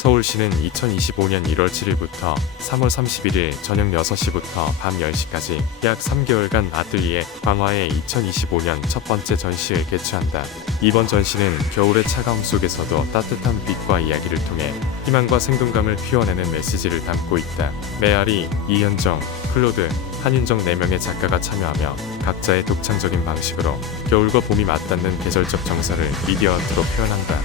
서울시는 2025년 1월 7일부터 3월 31일 저녁 6시부터 밤 10시까지 약 3개월간 아뜰리에 광화의 2025년 첫 번째 전시를 개최한다. 이번 전시는 겨울의 차가움 속에서도 따뜻한 빛과 이야기를 통해 희망과 생동감을 피워내는 메시지를 담고 있다. 메아리, 이현정, 클로드, 한윤정 4명의 작가가 참여하며 각자의 독창적인 방식으로 겨울과 봄이 맞닿는 계절적 정서를 미디어 아트로 표현한다.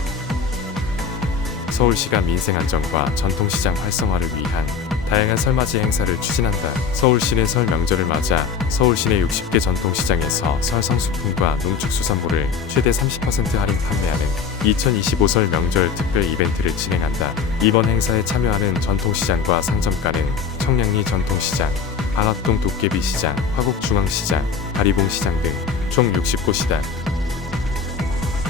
서울시가 민생 안정과 전통시장 활성화를 위한 다양한 설맞이 행사를 추진한다. 서울시는 설 명절을 맞아 서울시내 60개 전통시장에서 설 성수품과 농축수산물을 최대 30% 할인 판매하는 2025 설 명절 특별 이벤트를 진행한다. 이번 행사에 참여하는 전통시장과 상점가는 청량리 전통시장, 방학동 도깨비시장, 화곡중앙시장, 가리봉시장 등 총 60곳이다.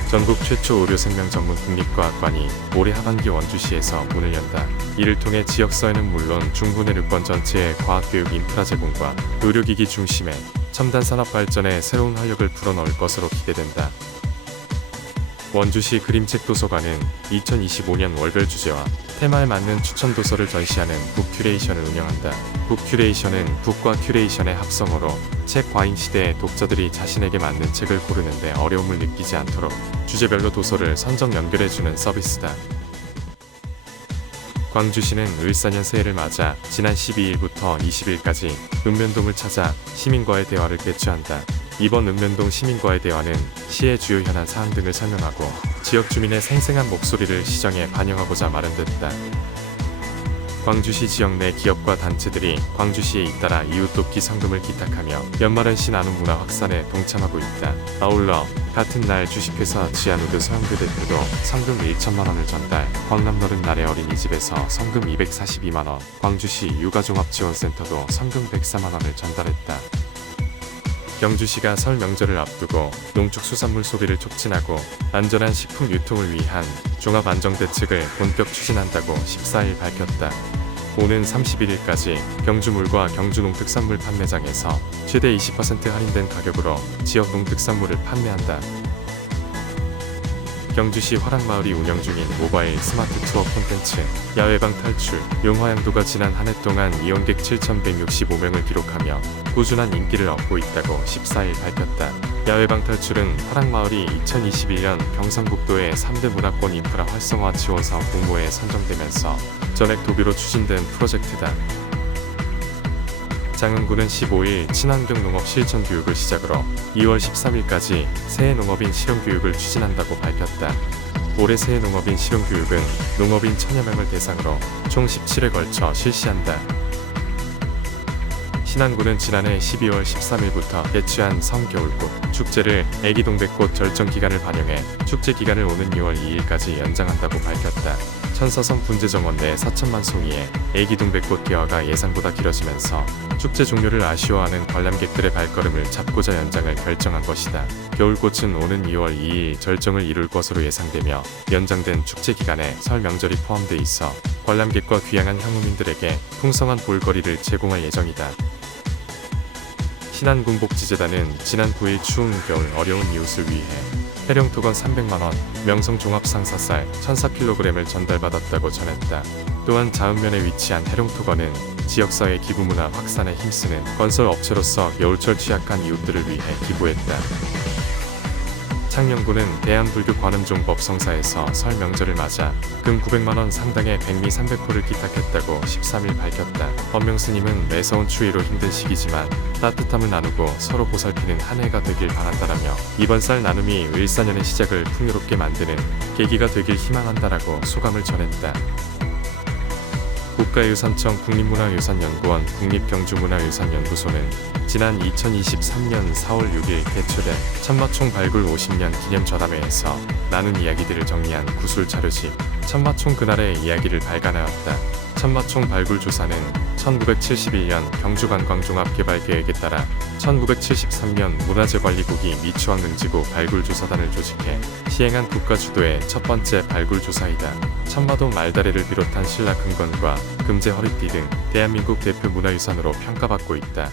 전국 최초 의료생명 전문 국립과학관이 올해 하반기 원주시에서 문을 연다. 이를 통해 지역사회는 물론 중부내륙권 전체의 과학교육 인프라 제공과 의료기기 중심의 첨단 산업 발전에 새로운 활력을 불어넣을 것으로 기대된다. 원주시 그림책 도서관은 2025년 월별 주제와 테마에 맞는 추천 도서를 전시하는 북큐레이션을 운영한다. 북큐레이션은 북과 큐레이션의 합성어로 책 과잉 시대에 독자들이 자신에게 맞는 책을 고르는데 어려움을 느끼지 않도록 주제별로 도서를 선정 연결해주는 서비스다. 광주시는 을사년 새해를 맞아 지난 12일부터 20일까지 읍면동을 찾아 시민과의 대화를 개최한다. 이번 읍면동 시민과의 대화는 시의 주요 현안 사항 등을 설명하고 지역 주민의 생생한 목소리를 시정에 반영하고자 마련됐다. 광주시 지역 내 기업과 단체들이 광주시에 잇따라 이웃돕기 성금을 기탁하며 연말연시 나눔 문화 확산에 동참하고 있다. 아울러 같은 날 주식회사 지안우드 서영교 대표도 성금 1천만 원을 전달, 광남너른 날의 어린이집에서 성금 242만 원, 광주시 육아종합지원센터도 성금 104만 원을 전달했다. 경주시가 설 명절을 앞두고 농축수산물 소비를 촉진하고 안전한 식품 유통을 위한 종합안정대책을 본격 추진한다고 14일 밝혔다. 오는 31일까지 경주물과 경주농특산물 판매장에서 최대 20% 할인된 가격으로 지역 농특산물을 판매한다. 경주시 화랑마을이 운영 중인 모바일 스마트 투어 콘텐츠 야외방 탈출 용화양도가 지난 한 해 동안 이용객 7,165명을 기록하며 꾸준한 인기를 얻고 있다고 14일 밝혔다. 야외방 탈출은 화랑마을이 2021년 경상북도의 3대 문화권 인프라 활성화 지원 사업 공모에 선정되면서 전액 도비로 추진된 프로젝트다. 장흥구는 15일 친환경 농업 실천 교육을 시작으로 2월 13일까지 새해 농업인 실용 교육을 추진한다고 밝혔다. 올해 새해 농업인 실용 교육은 농업인 1000여 명을 대상으로 총 17회 걸쳐 실시한다. 신안구는 지난해 12월 13일부터 개최한 성겨울꽃 축제를 애기동백꽃 절정 기간을 반영해 축제 기간을 오는 6월 2일까지 연장한다고 밝혔다. 천사성 분재정원 내 4천만 송이의 애기동백꽃 개화가 예상보다 길어지면서 축제 종료를 아쉬워하는 관람객들의 발걸음을 잡고자 연장을 결정한 것이다. 겨울꽃은 오는 2월 2일 절정을 이룰 것으로 예상되며 연장된 축제 기간에 설 명절이 포함돼 있어 관람객과 귀향한 향후민들에게 풍성한 볼거리를 제공할 예정이다. 신안군복지재단은 지난 9일 추운 겨울 어려운 이웃을 위해 해룡토건 300만원, 명성종합상사쌀 1004kg을 전달받았다고 전했다. 또한 자읍면에 위치한 해룡토건은 지역사회 기부문화 확산에 힘쓰는 건설업체로서 겨울철 취약한 이웃들을 위해 기부했다. 창녕구는 대한불교관음종법 성사에서 설 명절을 맞아 금 900만원 상당의 백미 300포를 기탁했다고 13일 밝혔다. 법명스님은 매서운 추위로 힘든 시기지만 따뜻함을 나누고 서로 보살피는 한 해가 되길 바란다라며 이번 쌀 나눔이 을사년의 시작을 풍요롭게 만드는 계기가 되길 희망한다라고 소감을 전했다. 국가유산청 국립문화유산연구원 국립경주문화유산연구소는 지난 2023년 4월 6일 개최된 천마총 발굴 50년 기념전담회에서 나눈 이야기들을 정리한 구술 자료집 천마총 그날의 이야기를 발간하였다. 천마총 발굴 조사는 1971년 경주관광종합개발계획에 따라 1973년 문화재관리국이 미추홀능지구 발굴조사단을 조직해 시행한 국가 주도의 첫 번째 발굴조사이다. 천마동 말다래를 비롯한 신라 금건과 금제 허리띠 등 대한민국 대표 문화유산으로 평가받고 있다.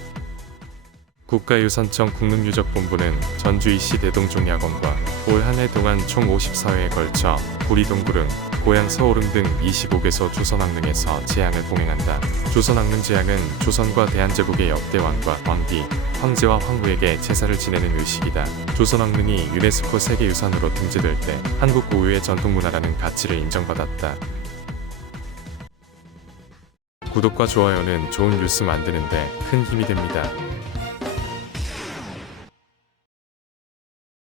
국가유산청 국립유적본부는 전주이시 대동종야검과 올 한 해 동안 총 54회에 걸쳐 구리동구릉, 고향 서오릉 등 25개소 조선왕릉에서 제항을 봉행한다. 조선왕릉 제항은 조선과 대한제국의 역대 왕과 왕비, 황제와 황후에게 제사를 지내는 의식이다. 조선왕릉이 유네스코 세계유산으로 등재될 때 한국 고유의 전통문화라는 가치를 인정받았다. 구독과 좋아요는 좋은 뉴스 만드는데 큰 힘이 됩니다.